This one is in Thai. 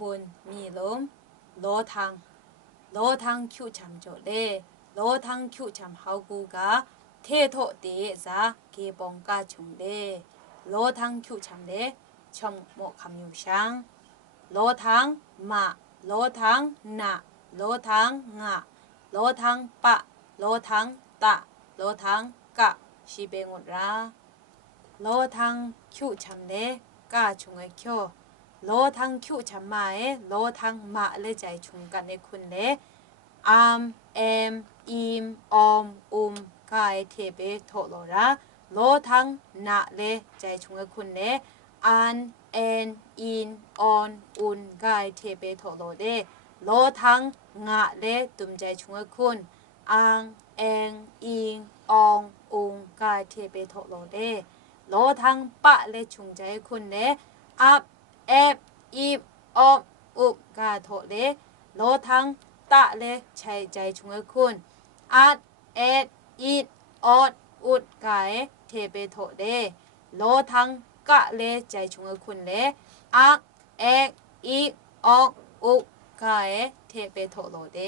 บุญมีลมโลทังคิวชำโจเลโลทังคิวชำเฮากูกาเทโทเตซาเกปองกาชุงเลโลทังคิวชำเลชมโมคำยูชังโลทังมะโลทังนะโลทังงะโลทังปะโลทังตะโลทังกะชีเบงุราโลทังคิวชำเลกาชุงเอเคียวโลทังคิวชำมาโลทังมะเลใจชุงกันในคุณเลอามเอมอิมออมกายเทเบโทโลราโลทังนะเลใจชุงเอคุณเลอันเอ็นอินออนกายเทเบโทโลเดโลทังงะเลตุมใจชุงเอคุณอังเอ็งอิงอองกายเทเบโทโลเดโลทังปะเลชุงใจคุณเลอับเอฟอีบออมกาโทเลโลทังตะเลใช้ใจชุงเอคุณอัดเอ็ดอีดออดกายเทเบโทเดโลทังกะเลใจชุงเอคุณเลอักเอกอีออกกายเทเบโทโลเด